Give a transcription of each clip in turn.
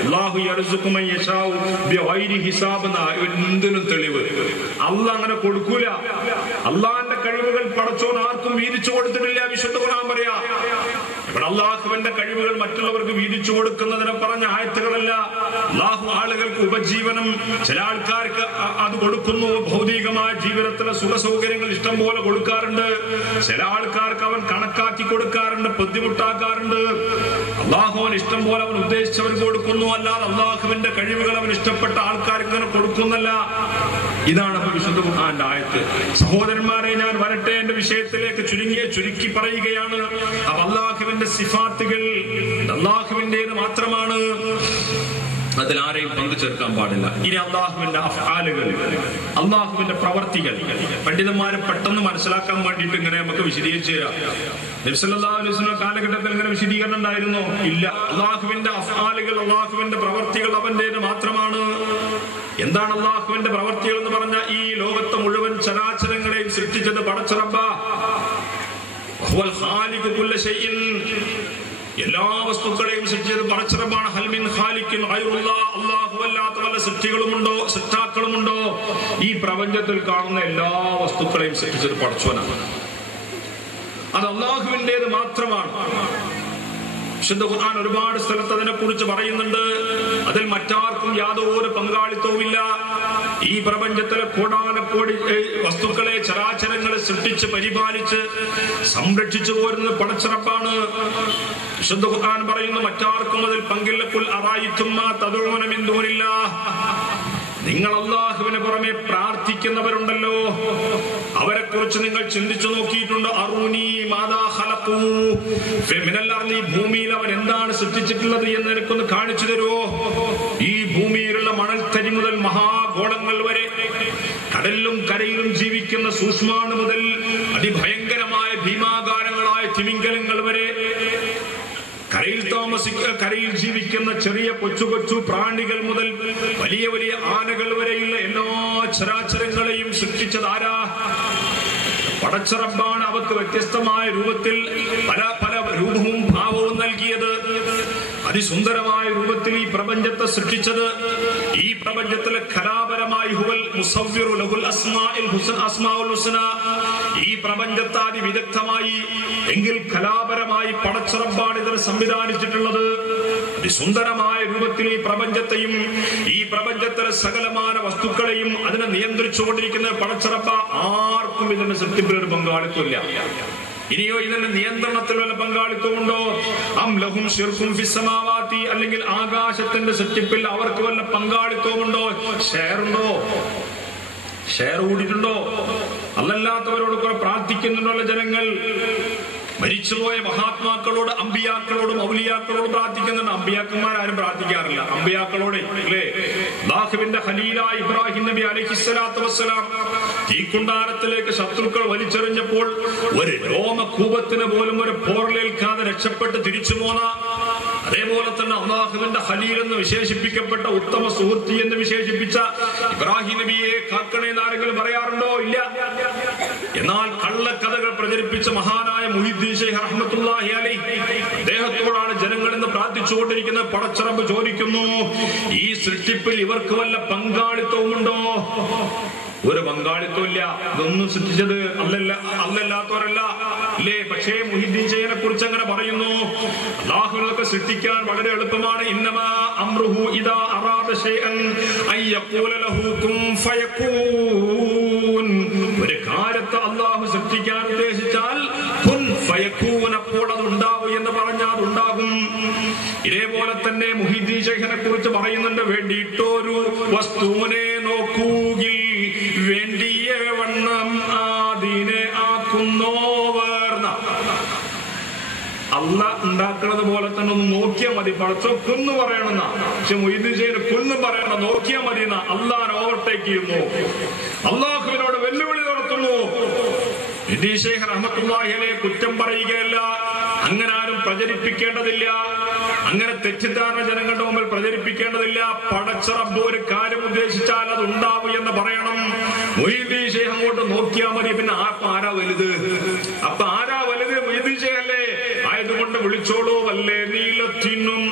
അല്ലാഹു യർസുഖു മൻ യശാഉ ബിഗൈരി ഹിസാബ്. എന്തിനും തെളിവ് അല്ലാഹ് അങ്ങനെ കൊടുക്കൂല. അല്ലാഹുവിന്റെ കഴിവുകൾ പടച്ചോൻ ആർക്കും വീതിച്ചു കൊടുത്തിട്ടില്ല. വിശുദ്ധ ഖുർആൻ പറയാ ഇവിടെ അല്ലാഹുവിന്റെ കഴിവുകൾ മറ്റുള്ളവർക്ക് വീതിച്ചു കൊടുക്കുന്നതിനെ പറഞ്ഞ ആയത്തുകളല്ല. അല്ലാഹു ആളുകൾക്ക് ഉപജീവനം, ചില ആൾക്കാർക്ക് അത് കൊടുക്കുന്നു. ഭൗതികമായ ജീവിതത്തിലെ സുഖ സൗകര്യങ്ങൾ ഇഷ്ടം പോലെ കൊടുക്കാറുണ്ട്. ചില ആൾക്കാർക്ക് അവൻ കണക്കാക്കി കൊടുക്കാറുണ്ട്, ബുദ്ധിമുട്ടാക്കാറുണ്ട്. അല്ലാഹു അവൻ ഇഷ്ടം പോലെ അവൻ ഉദ്ദേശിച്ചവർക്ക് കൊടുക്കുന്നു. അല്ലാതെ അല്ലാഹുവിന്റെ കഴിവുകൾ അവൻ ഇഷ്ടപ്പെട്ട ആൾക്കാർക്ക് അങ്ങനെ കൊടുക്കുന്നല്ല. ഇതാണ് അപ്പൊ വിശുദ്ധ ഖുർആന്റെ ആയത്ത്. സഹോദരന്മാരെ, ഞാൻ വരട്ടെ എന്റെ വിഷയത്തിലേക്ക് ചുരുക്കി പറയുകയാണ്. അപ്പൊ അല്ലാഹുവിന്റെ സിഫാത്തുകൾ അല്ലാഹുവിന്റേത് മാത്രമാണ്, അതിൽ ആരെയും പങ്കു ചേർക്കാൻ പാടില്ല. ഇനി അല്ലാഹുവിന്റെ അഫ്ആലുകൾ, അല്ലാഹുവിന്റെ പ്രവർത്തികൾ പണ്ഡിതന്മാരെ പെട്ടെന്ന് മനസ്സിലാക്കാൻ വേണ്ടിയിട്ട് ഇങ്ങനെ നമുക്ക് വിശദീകരിച്ചു തരാം. നബി സല്ലല്ലാഹു അലൈഹി വസല്ലം കാലഘട്ടത്തിൽ ഇങ്ങനെ വിശദീകരണം ഉണ്ടായിരുന്നോ? ഇല്ല. അല്ലാഹുവിന്റെ അഫ്ആലുകൾ, അല്ലാഹുവിന്റെ പ്രവർത്തികൾ അവന്റേത് മാത്രമാണ്. എന്താണ് അല്ലാഹുവിന്റെ പ്രവർത്തികൾ എന്ന് പറഞ്ഞാൽ, ഈ ലോകത്തെ മുഴുവൻ ചരാചരങ്ങളെയും സൃഷ്ടിച്ചത് പടച്ച റബ്ബാ. ഹുവൽ ഖാലിഖു കുല്ല ഷൈഇൻ, എല്ലാ വസ്തുക്കളെയും സൃഷ്ടിച്ചത് പടച്ച റബ്ബാണ്. ഹൽ മിൻ ഖാലിഖിൻ ഗൈറുല്ലാഹ്, അല്ലാഹു അല്ലാത്ത വല്ല സൃഷ്ടികളുമുണ്ടോ? ഈ പ്രപഞ്ചത്തിൽ കാണുന്ന എല്ലാ വസ്തുക്കളെയും സൃഷ്ടിച്ചത് പടച്ചവനാണ്. അത് അല്ലാഹുവിന്റേത് മാത്രമാണ്. വിശുദ്ധ ഖുർആൻ ഒരുപാട് സ്ഥലത്ത് അതിനെ കുറിച്ച് പറയുന്നുണ്ട്. അതിൽ മറ്റാർക്കും യാതൊരു പങ്കാളിത്തവുമില്ല. ഈ പ്രപഞ്ചത്തിലെ കോടാനക്കോടി വസ്തുക്കളെ, ചരാചരങ്ങളെ സൃഷ്ടിച്ച് പരിപാലിച്ച് സംരക്ഷിച്ചു പോരുന്നത് പടച്ച റബ്ബാണ്. വിശുദ്ധ ഖുർആൻ പറയുന്നു, മറ്റാർക്കും അതിൽ പങ്കില്ല. ഖുൽ അറഅയ്തും മാ തദഊന മിൻ ദൂനില്ലാഹ്, നിങ്ങൾ അല്ലാഹുവിന് പുറമെ പ്രാർത്ഥിക്കുന്നവരുണ്ടല്ലോ, അവരെ കുറിച്ച് നിങ്ങൾ ചിന്തിച്ചു നോക്കിയിട്ടുണ്ടോ? അറൂനി മാദാ ഖലഖൂ മിനൽ അർളി, ഭൂമിയിൽ അവൻ എന്താണ് സൃഷ്ടിച്ചിട്ടുള്ളത് എന്ന് എനിക്കൊന്ന് കാണിച്ചു തരുമോ? ഈ ഭൂമിയിലുള്ള മണൽത്തരി മുതൽ മഹാഗോളങ്ങൾ വരെ, കടലിലും കരയിലും ജീവിക്കുന്ന സൂക്ഷ്മാണു മുതൽ അതിഭയങ്കരമായ ഭീമാകാരങ്ങളായ തിമിംഗലങ്ങൾ വരെ, കരയിൽ ജീവിക്കുന്ന ചെറിയ കൊച്ചു പ്രാണികൾ മുതൽ വലിയ വലിയ ആനകൾ വരെയുള്ള എല്ലാ ചരാചരങ്ങളെയും സൃഷ്ടിച്ചത് ആരാ? പടച്ച റബ്ബാണ്. അവർക്ക് വ്യത്യസ്തമായ രൂപത്തിൽ പല രൂപവും ഭാവവും നൽകിയത്. അതിസുന്ദരമായ രൂപത്തിൽ ഈ പ്രപഞ്ചത്തെ സൃഷ്ടിച്ചത്. ഈ പ്രപഞ്ചത്തിലെ കലാപരമായി ഹുവൽ മുസവ്വിറു ലഹുൽ അസ്മാഉൽ ഹുസ്ന, ഈ പ്രപഞ്ചത്തെ അതിവിദഗ്ധമായി എങ്കിൽ കലാപരമായി പടച്ച റബ്ബാണ് ഇതിനെ സംവിധാനിച്ചിട്ടുള്ളത്. അതിസുന്ദരമായ രൂപത്തിൽ ഈ പ്രപഞ്ചത്തെയും ഈ പ്രപഞ്ചത്തിലെ സകലമാന വസ്തുക്കളെയും അതിനെ നിയന്ത്രിച്ചുകൊണ്ടിരിക്കുന്ന പടച്ച റബ്ബ. ആർക്കും ഇതിന്റെ സൃഷ്ടിപ്പിൽ ഒരു പങ്കാളിത്തമില്ല. ഇനിയോ ഇതിന്റെ നിയന്ത്രണത്തിൽ വല്ല പങ്കാളിത്തമുണ്ടോ? അം ലഹും ശിർകും ഫിസ് സമാവാതി, അല്ലെങ്കിൽ ആകാശത്തിന്റെ സൃഷ്ടിപ്പിൽ അവർക്ക് വല്ല പങ്കാളിത്തമുണ്ടോ? ഷെയറുണ്ടോ? ഷെയർ കൂടിയിട്ടുണ്ടോ? അല്ലല്ലാത്തവരോട് കുറെ പ്രാർത്ഥിക്കുന്നുണ്ടോ ജനങ്ങൾ? മരിച്ചുപോയ മഹാത്മാക്കളോട്, അമ്പിയാക്കളോടും ഔലിയാക്കളോടും പ്രാർത്ഥിക്കുന്നുണ്ട്. അമ്പിയാക്കന്മാരും പ്രാർത്ഥിക്കാറില്ല. അമ്പിയാക്കളോട് അല്ലേ? അല്ലാഹുവിന്റെ ഖലീലായ ഇബ്രാഹിം നബി അലൈഹിസ്സലാത്തു വസ്സലാം തീക്കുണ്ടാരത്തിലേക്ക് ശത്രുക്കൾ വലിച്ചെറിഞ്ഞപ്പോൾ ഒരു രോമകൂപത്തിന് പോലും ഒരു പോറലേൽക്കാതെ രക്ഷപ്പെട്ട് തിരിച്ചു പോന്ന, അതേപോലെ തന്നെ അല്ലാഹുവിന്റെ ഖലീൽ എന്ന് വിശേഷിപ്പിക്കപ്പെട്ട ഉത്തമ സുഹൃത്തി എന്ന് വിശേഷിപ്പിച്ച ഇബ്രാഹിം നബിയെ കാക്കണേന്ന് ആരെങ്കിലും പറയാറുണ്ടോ? ഇല്ല. എന്നാൽ കള്ളക്കഥകൾ പ്രചരിപ്പിച്ച മഹാനായ മുഹീദ്ദീൻ ശൈഖ് റഹ്മത്തുള്ളാഹി അലൈഹി, അദ്ദേഹത്തോടാണ് ജനങ്ങൾ ഇന്ന് പ്രാർത്ഥിച്ചുകൊണ്ടിരിക്കുന്നത്. പടച്ച റബ്ബ് ചോദിക്കുന്നു, ഈ സൃഷ്ടിപ്പിൽ ഇവർക്ക് വല്ല പങ്കാളിത്തവുമുണ്ടോ? ഒരു പങ്കാളിത്തമില്ല. ഇതൊന്നും സൃഷ്ടിച്ചത് അല്ലല്ലാത്തവരല്ല അല്ലേ? പക്ഷേ മുഹീദ്ദീൻ ശൈഖിനെ കുറിച്ച് അങ്ങനെ പറയുന്നു, അല്ലാഹുവിനൊക്കെ സൃഷ്ടിക്കാൻ വളരെ എളുപ്പമാണ്. ഇന്നമാ അംറുഹു ഇദാ അറാദ ശൈഅൻ അൻ യഖൂല ലഹു കുൻ ഫയകൂൻ. ഒരു കാര്യത്തെ അല്ലാഹു സൃഷ്ടിക്കാൻ ഉദ്ദേശിച്ചാൽ കുൻ ഫയകൂൻ, അപ്പോൾ അത് ഉണ്ടാവും എന്ന് പറഞ്ഞാൽ അത് ഉണ്ടാകും. ഇതേപോലെ തന്നെ മുഹീദ്ദീൻ ശൈഖിനെ കുറിച്ച് പറയുന്നുണ്ട്, വേണ്ടിയിട്ടൊരു വസ്തുവിനെ നോക്കൂകിൽ വേണ്ടിയ വണ്ണം അതിനെ ആക്കുന്നോവർ. അല്ല ഉണ്ടാക്കുന്നത് പോലെ തന്നെ ഒന്ന് നോക്കിയാൽ മതി. പടച്ചോ കൊന്നു പറയണമെന്ന, പക്ഷെ മുഹീദ്ദീൻ ശൈഖിന് കൊന്നും പറയണ, നോക്കിയാൽ മതി എന്ന. അല്ലാഹനെ ഓവർടേക്ക് ചെയ്യുന്നു, അല്ലാഹുവിനോട് വെല്ലുവിളി നടത്തുന്നു. മുഹീദ്ദീൻ ശൈഖ് റഹ്മത്തുള്ളാഹി അലൈഹി കുറ്റം പറയുകയല്ല, അങ്ങനെ ആരും പ്രചരിപ്പിക്കേണ്ടതില്ല, അങ്ങനെ തെറ്റിദ്ധാരണ ജനങ്ങളുടെ മുമ്പിൽ പ്രചരിപ്പിക്കേണ്ടതില്ല. പടച്ച റബ്ബ് ഒരു കാര്യം ഉദ്ദേശിച്ചാൽ അത് ഉണ്ടാവും എന്ന് പറയണം. മുഹീദ്ദീൻ ശൈഖ് അങ്ങോട്ട് നോക്കിയാൽ മതി. പിന്നെ ആരാ വലുത്? അപ്പൊ ആരാ വലുത്? മുഹീദ്ദീൻ ശൈഖ് അല്ലേ? ആയതുകൊണ്ട് വിളിച്ചോളൂ, വല്ലേ നീളത്തിനും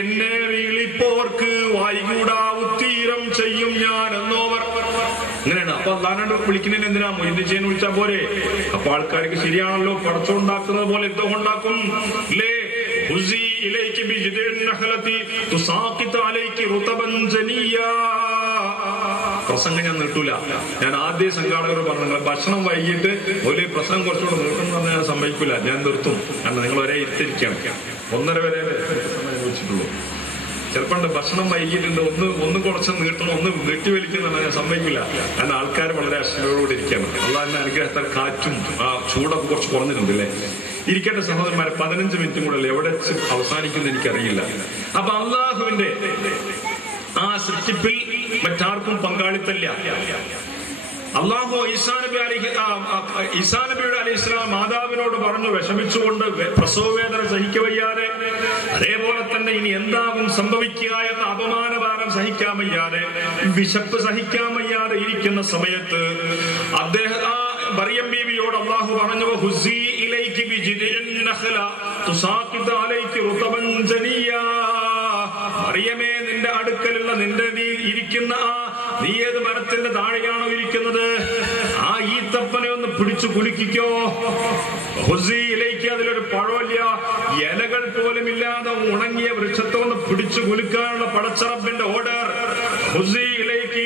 എന്നെ വിളിപ്പോർ ചെയ്യുന്നവർക്ക് വായികൂടാ ഉത്തീരം ചെയ്യും ഞാൻ എന്നോവർ. അങ്ങനെയാണ്. അപ്പൊ അല്ലാണ്ട് വിളിക്കുന്നതിന് എന്തിനാ? മൊയ്ത് ചെയ്യാൻ വിളിച്ചാൽ പോരെ? അപ്പൊ ആൾക്കാർക്ക് ശരിയാണല്ലോ, പടച്ചുണ്ടാക്കുന്നത് പോലെ യുദ്ധം ഉണ്ടാക്കും അല്ലേ? പ്രസംഗം ഞാൻ നീട്ടൂല. ഞാൻ ആദ്യ സംഘാടകർ പറഞ്ഞു ഭക്ഷണം വൈകിട്ട് ഒരു പ്രസംഗം കുറച്ചുകൂടെ നീട്ടണമെന്ന് പറഞ്ഞാൽ ഞാൻ സമ്മതിക്കൂല, ഞാൻ നിർത്തും. കാരണം നിങ്ങൾ ഒരേ ഇരുത്തിരിക്കാം. 1:30 വരെ ചോദിച്ചിട്ടുള്ളൂ. ചിലപ്പോൾ ഭക്ഷണം വൈകിട്ടുണ്ട്, ഒന്ന് കുറച്ച് നീട്ടണം, ഒന്ന് നീട്ടി വലിക്കുന്ന ഞാൻ സമ്മതിക്കില്ല. കാരണം ആൾക്കാർ വളരെ അശ്രദ്ധയോടുകൂടി ഇരിക്കുകയാണ്. അള്ളാഹിന്റെ അനുഗ്രഹത്താൽ കാറ്റും ആ ചൂടൊക്കെ കുറച്ച് കുറഞ്ഞിട്ടുണ്ട് അല്ലേ? ഇരിക്കേണ്ട സഹോദരന്മാരെ, 15 മിനിറ്റും കൂടെ എവിടെ അവസാനിക്കുന്ന എനിക്കറിയില്ല. അപ്പൊ അള്ളാഹുവിന്റെ ആ സൃഷ്ടിപ്പിൽ മറ്റാർക്കും പങ്കാളിത്തല്ല. അള്ളാഹു ഈസാ നബിയുടെ അലൈഹിസ്സലാം മാതാവിനോട് പറഞ്ഞു, വിഷമിച്ചുകൊണ്ട് പ്രസവവേദന സഹിക്കവയ്യാതെ, അതേപോലെ തന്നെ ഇനി എന്താകും സംഭവിക്കുക എന്ന അപമാനഭാരം സഹിക്കാൻ വയ്യാതെ, വിശപ്പ് സഹിക്കാൻ വയ്യാതെ ഇരിക്കുന്ന സമയത്ത് അദ്ദേഹം മറിയം ബീവിയോട് അള്ളാഹു പറഞ്ഞു, ഹുസി ഇലൈകി ബിജിദിൻ നഖല തുസാഖിതു അലൈകി റുതബൻ ജനിയാ. മറിയമേ, നിന്റെ അടുക്കലുള്ള നീ ഇരിക്കുന്ന നീ ഏത് മരത്തിന്റെ താഴെയാണോ ഇരിക്കുന്നത്, ആ ഈത്തപ്പനെ ഒന്ന് പിടിച്ചു കുലുക്കിക്കോ. ഹുസിയിലേക്ക് അതിലൊരു പഴമില്ല, ഇലകൾ പോലും ഇല്ലാതെ ഉണങ്ങിയ വൃക്ഷത്തെ ഒന്ന് പിടിച്ചു കുലുക്കാനുള്ള പടച്ചറപ്പിന്റെ ഓർഡർ. ഹുസിയിലേക്ക്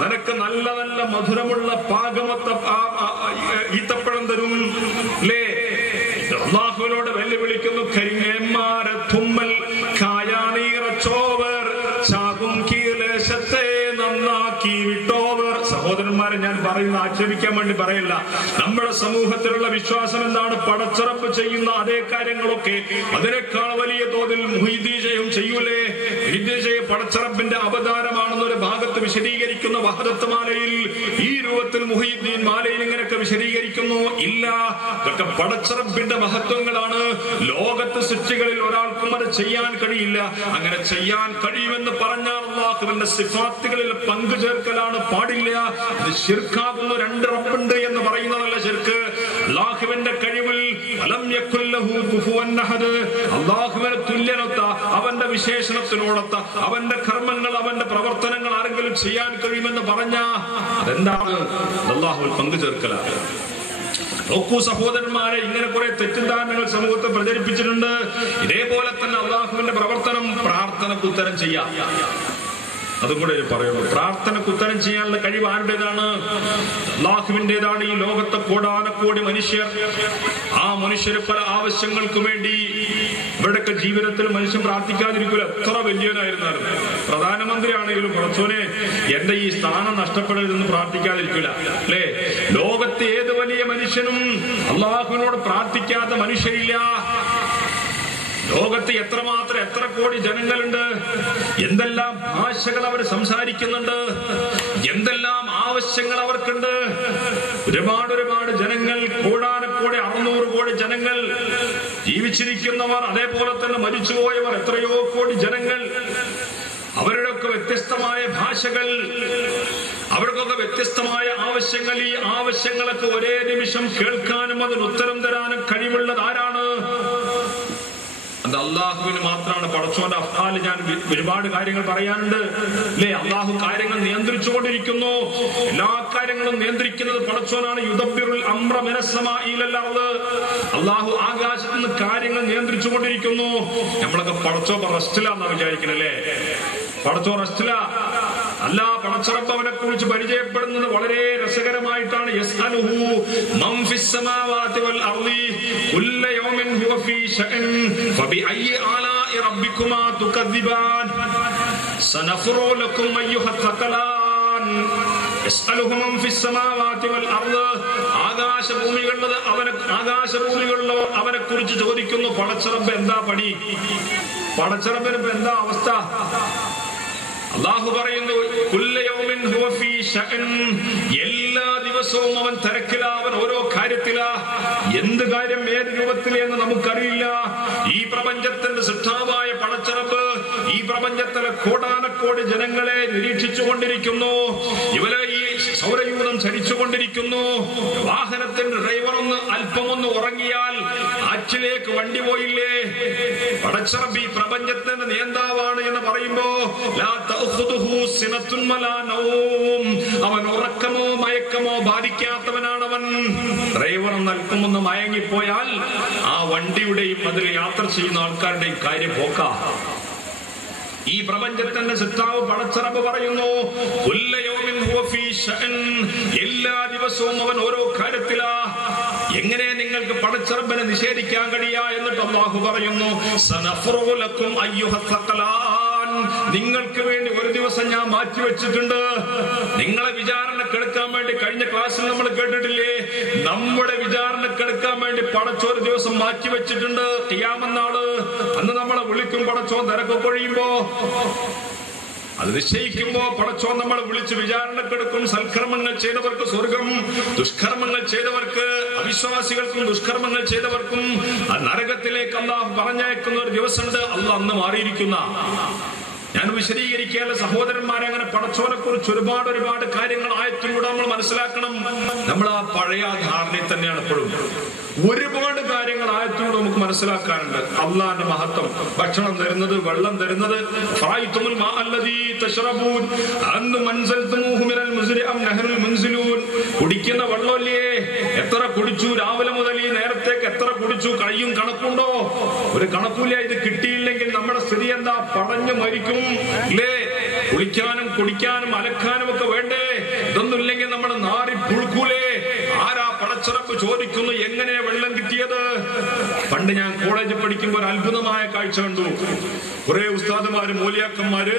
നിനക്ക് നല്ല നല്ല മധുരമുള്ള പാകമൊത്ത ഈത്തപ്പഴം തരും അല്ലേ? അള്ളാഹുവിനോട് വെല്ലുവിളിക്കുന്നു. കരിങ്ങന്മാരെ തുമ്മൽ കായാനീറച്ചോവർ ചാകും കീലേശത്തെ നന്നാക്കി വിട്ടോവർ. സഹോദരന്മാരെ, ഞാൻ പറയുന്ന ആക്ഷേപിക്കാൻ വേണ്ടി പറയില്ല. നമ്മുടെ സമൂഹത്തിലുള്ള വിശ്വാസം എന്താണ്? പടച്ചറപ്പ് ചെയ്യുന്ന അതേ കാര്യങ്ങളൊക്കെ അതിനേക്കാൾ വലിയ തോതിൽ മുഹീദ്ദീൻ ചെയ്യൂലേ? മുഹീദ്ദീൻ പടച്ചറപ്പിന്റെ അവതാരമാണെന്നൊരു ഭാഗത്ത് വിശദീകരിക്കുന്ന വഹദത്ത് മാലയിൽ ഈ രൂപത്തിൽ മുഹീദ്ദീൻ മാലയിൽ ഇങ്ങനെയൊക്കെ വിശദീകരിക്കുന്നു. ഇല്ല, ഇതൊക്കെ പടച്ചറപ്പിന്റെ മഹത്വങ്ങളാണ്. ലോകത്ത് സൃഷ്ടികളിൽ ഒരാൾക്കും അത് ചെയ്യാൻ കഴിയില്ല. അങ്ങനെ ചെയ്യാൻ കഴിയുമെന്ന് പറഞ്ഞാൽ അല്ലാഹുവിന്റെ സിഫാത്തുകളിൽ പങ്കു ചേർക്കലാണ് പാടില്ല. ഇത് ശിർക്കാകുന്നു. 2 റബ്ബുണ്ട് എന്ന് പറയുന്നതല്ല ശിർക്ക്. അല്ലാഹുവിന്റെ കഴിവിൽ അലം യകുൽ ലഹു കുഫുവൻ അഹദ്, അല്ലാഹുവിന് തുല്യനൊത്ത, അവന്റെ വിശേഷണത്തിനോടൊത്ത അവന്റെ കർമ്മങ്ങൾ, അവന്റെ പ്രവർത്തനങ്ങൾ ആരെങ്കിലും ചെയ്യാൻ കഴിയുമെന്ന് പറഞ്ഞ അതെന്താണ്? അല്ലാഹുവിൽ പങ്കു ചേർക്കലാണ്. നോക്കൂ സഹോദരന്മാരെ, ഇങ്ങനെ കുറെ തെറ്റിദ്ധാരണകൾ സമൂഹത്തെ പ്രചരിപ്പിച്ചിട്ടുണ്ട്. ഇതേപോലെ തന്നെ അള്ളാഹുവിന്റെ പ്രവർത്തനം പ്രാർത്ഥനക്ക് ഉത്തരം ചെയ്യാം. അതും കൂടെ പറയുന്നു. പ്രാർത്ഥനക്ക് ഉത്തരം ചെയ്യാനുള്ള കഴിവ് ആരുടേതാണ്? അള്ളാഹുവിൻ്റെതാണ്. ഈ ലോകത്തെ കോടാനക്കോടി മനുഷ്യർ, ആ മനുഷ്യർ പല ആവശ്യങ്ങൾക്ക് വേണ്ടി ഇവിടെയൊക്കെ ജീവിതത്തിൽ മനുഷ്യൻ പ്രാർത്ഥിക്കാതിരിക്കില്ല. എത്ര വലിയവനായിരുന്നാലും, പ്രധാനമന്ത്രി ആണെങ്കിലും പടച്ചോനെ എന്റെ ഈ സ്ഥാനം നഷ്ടപ്പെടരുതെന്ന് പ്രാർത്ഥിക്കാതിരിക്കില്ല അല്ലേ? ലോകത്തെ ഏത് വലിയ മനുഷ്യനും അള്ളാഹുവിനോട് പ്രാർത്ഥിക്കാത്ത മനുഷ്യരില്ല. ലോകത്ത് എത്ര കോടി ജനങ്ങളുണ്ട്, എന്തെല്ലാം ഭാഷകൾ അവർ സംസാരിക്കുന്നുണ്ട്, എന്തെല്ലാം ആവശ്യങ്ങൾ അവർക്കുണ്ട്. ഒരുപാട് ജനങ്ങൾ, കോടാനക്കോടി 600 കോടി ജനങ്ങൾ ജീവിച്ചിരിക്കുന്നവർ, അതേപോലെ തന്നെ മരിച്ചുപോയവർ എത്രയോ കോടി ജനങ്ങൾ. അവരുടെയൊക്കെ വ്യത്യസ്തമായ ഭാഷകൾ, അവർക്കൊക്കെ വ്യത്യസ്തമായ ആവശ്യങ്ങൾ. ഈ ആവശ്യങ്ങളൊക്കെ ഒരേ നിമിഷം കേൾക്കാനും അതിന് ഉത്തരം തരാനും കഴിവുള്ളത് ആരാണ്? അത് അള്ളാഹുവിന് മാത്രമാണ്. പടച്ചോന്റെ അഫ്ആൽ ഞാൻ ഒരുപാട് കാര്യങ്ങൾ പറയാനുണ്ട് അല്ലേ? അള്ളാഹു കാര്യങ്ങൾ നിയന്ത്രിച്ചുകൊണ്ടിരിക്കുന്നു. എല്ലാ കാര്യങ്ങളും നിയന്ത്രിക്കുന്നത് പടച്ചോനാണ്. യുദബ്ബിറുൽ അംറ മിനസ് സമാഇ ഇലൽ അർദ്. അള്ളാഹു ആകാശത്ത് നിന്ന് കാര്യങ്ങൾ നിയന്ത്രിച്ചുകൊണ്ടിരിക്കുന്നു. നമ്മളൊക്കെ പടച്ചോ റെസ്റ്റിലാന്നാ വിചാരിക്കണല്ലേ? പടച്ചോ റെസ്റ്റില അല്ല. പടച്ചറപ്പ് അവനെ കുറിച്ച് പരിചയപ്പെടുന്നത് വളരെ രസകരമായിട്ടാണ്. യസ്അലുഹു മൻ ഫിസ് സമാവാതി വൽ അർളി കുല്ല യൗമിൻ ഹുവ ഫീ ശഅൻ ഫബിഅയ്യി ആലാഇ റബ്ബികുമാ തുകദ്ദിബാൻ സനഫ്റു ലക്കും അയ്യുഹ തഖലാൻ. യസ്അലുഹു മൻ ഫിസ് സമാവാതി വൽ അർള്. ആകാശഭൂമികളിലോ അവനെ കുറിച്ച് ചോദിക്കുന്നു. പടച്ചറപ്പ് എന്താ പണി? പടച്ചറപ്പിന് ഇപ്പൊ എന്താ അവസ്ഥ? അല്ലാഹു പറയുന്നു, എല്ലാ ദിവസവും അവൻ തിരക്കിലാ, അവൻ ഓരോ കാര്യത്തിലാ. എന്ത് കാര്യം ഏത് രൂപത്തിൽ എന്ന് നമുക്കറിയില്ല. ഈ പ്രപഞ്ചത്തിന്റെ സൃഷ്ടാവായ പടച്ചറപ്പ് ഈ പ്രപഞ്ചത്തിലെ കോടാനക്കോടി ജനങ്ങളെ നിരീക്ഷിച്ചു കൊണ്ടിരിക്കുന്നു. ഇവരെ ഈ സൗരയൂഥം ചലിച്ചുകൊണ്ടിരിക്കുന്നു. വാഹനത്തിന്റെ ഡ്രൈവർ ഒന്ന് അല്പമൊന്ന് ഉറങ്ങിയാൽ ആറ്റിലേക്ക് വണ്ടി പോയില്ലേ? പടച്ചറബ് ഈ പ്രപഞ്ചത്തിന്റെ നിയന്താവാണ് എന്ന് പറയുമ്പോ ലാ തഅഖുദുഹു സിനത്തുൻ വലാ നൗം, അവൻ ഉറക്കമോ മയക്കമോ ബാധിക്കാത്തവനാണ് അവൻ. ഡ്രൈവർ ഒന്ന് അല്പമൊന്ന് മയങ്ങിപ്പോയാൽ ആ വണ്ടിയുടെയും അതിൽ യാത്ര ചെയ്യുന്ന ആൾക്കാരുടെയും കാര്യം പോക്കാ. ഈ പ്രപഞ്ചത്തിന്റെ സൃഷ്ടാവ് പടച്ചറബ് പറയുന്നു എല്ലാ ദിവസവും അവൻ ഓരോ കാര്യത്തിലാ. എങ്ങനെ നിങ്ങൾക്ക് പടച്ചറബിനെ നിഷേധിക്കാൻ കഴിയാ? എന്നിട്ട് അല്ലാഹു പറയുന്നു സനഫ്റുഗു ലക്കും അയ്യുഹസ് സഖലാൻ, നിങ്ങൾക്ക് വേണ്ടി ഒരു ദിവസം ഞാൻ മാറ്റിവെച്ചിട്ടുണ്ട്. നിങ്ങളെ വിചാരണക്കെടുക്കാൻ വേണ്ടി കഴിഞ്ഞ ക്ലാസ്സിൽ നമ്മൾ കേട്ടിട്ടില്ലേ? നമ്മുടെ വിചാരണക്കെടുക്കാൻ വേണ്ടി പടച്ചോ ഒരു ദിവസം മാറ്റിവെച്ചിട്ടുണ്ട്, ഖിയാമത്ത് നാള്. അന്ന് നമ്മളെ വിളിക്കും പടച്ചോ തിരക്ക് കൊഴിയുമ്പോ. അത് നിശ്ചയിക്കുമ്പോ പടച്ചോ നമ്മളെ വിളിച്ച് വിചാരണക്കെടുക്കും. സൽക്കർമ്മങ്ങൾ ചെയ്തവർക്ക് സ്വർഗം, ദുഷ്കർമ്മങ്ങൾ ചെയ്തവർക്ക്, അവിശ്വാസികൾക്കും ദുഷ്കർമ്മങ്ങൾ ചെയ്തവർക്കും നരകത്തിലേക്ക് അല്ലാഹു പറഞ്ഞയക്കുന്ന ഒരു ദിവസമുണ്ട്. അല്ലാഹ് അന്ന് മാറിയിരിക്കുന്ന. ഞാൻ വിശദീകരിക്കാനുള്ള സഹോദരന്മാരെ, അങ്ങനെ പടച്ചോനെ കുറിച്ച് ഒരുപാട് കാര്യങ്ങൾ ആയത്തിലൂടെ നമ്മൾ മനസ്സിലാക്കണം. നമ്മൾ ആ പഴയ ധാരണയിൽ തന്നെയാണ് ഇപ്പോഴും. ഒരുപാട് കാര്യങ്ങൾ ആയത്തിലൂടെ നമുക്ക് മനസ്സിലാക്കാനുണ്ട്. അള്ളാന്റെ മഹത്വം, ഭക്ഷണം തരുന്നത്, വെള്ളം തരുന്നത്, കുടിക്കുന്ന വെള്ളമല്ലേ, എത്ര കുടിച്ചു രാവിലെ മുതൽ ഈ നേരത്തേക്ക് എത്ര കുടിച്ചു, കഴിയും കണക്കുണ്ടോ? ഒരു കണക്കൂല. ഇത് കിട്ടിയില്ലെങ്കിൽ നമ്മുടെ സ്ഥിതി എന്താ? പടഞ്ഞു മരിക്കും ഇല്ലേ? കുളിക്കാനും കുടിക്കാനും അലക്കാനും ഒക്കെ വേണ്ടേ? ഇതൊന്നും ഇല്ലെങ്കിൽ നമ്മൾ നാറി പുഴുക്കൂലേ? ആരാ? പടച്ചറബ് ചോദിക്കുന്നു എങ്ങനെ വെള്ളം കിട്ടിയത്? പണ്ട് ഞാൻ കോളേജിൽ പഠിക്കുമ്പോൾ ഒരു അത്ഭുതമായ കാഴ്ച കണ്ടു. കുറെ ഉസ്താദുമാര് മൂലിയാക്കന്മാര്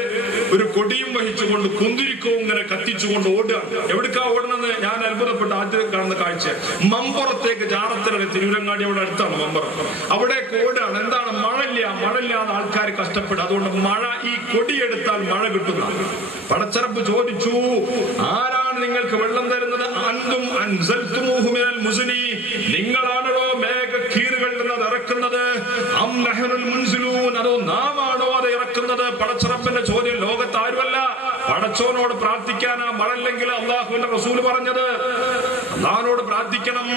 ഒരു കൊടിയും വഹിച്ചുകൊണ്ട് കുന്തിരിക്കവും ഇങ്ങനെ കത്തിച്ചുകൊണ്ട് ഓടുകയാണ്. എവിടേക്കാ ഓടുന്നത്? ഞാൻ അത്ഭുതപ്പെട്ട ആദ്യം കാണുന്ന കാഴ്ച മമ്പുറത്തേക്ക്, ജാറത്തിലെ തിരൂരങ്ങാടി അവിടെ അടുത്താണ് മമ്പുറം. അവിടെ ഓടുകയാണ്. എന്താണ്? മഴയില്ലാതെ ആൾക്കാർ കഷ്ടപ്പെടും. അതുകൊണ്ട് മഴ, ഈ കൊടിയെടുത്താൽ മഴ കിട്ടുന്ന. പടച്ചറബ് ചോദിച്ചു ആരാണ് നിങ്ങൾക്ക് വെള്ളം തരുന്നത്? അൻതും അൻസൽതുമൂഹു മിനൽ മുസ്നി, നിങ്ങളാണോ മേഘക്കീറുകൾ എന്നത് ഇറക്കുന്നത്? അം നഹ്നുൽ മുൻസിലൂൻ, അതോ നാമാണോ അത് ഇറക്കുന്നത്? പടച്ചറബിന്റെ ചോദ്യം. ലോകത്ത് ആരുമല്ല, പടച്ചോനോട് പ്രാർത്ഥിക്കാനാ. മഴയില്ലെങ്കിൽ അല്ലാഹുവിന്റെ റസൂൽ പറഞ്ഞത് അല്ലാഹുവിനോട് പ്രാർത്ഥിക്കണം.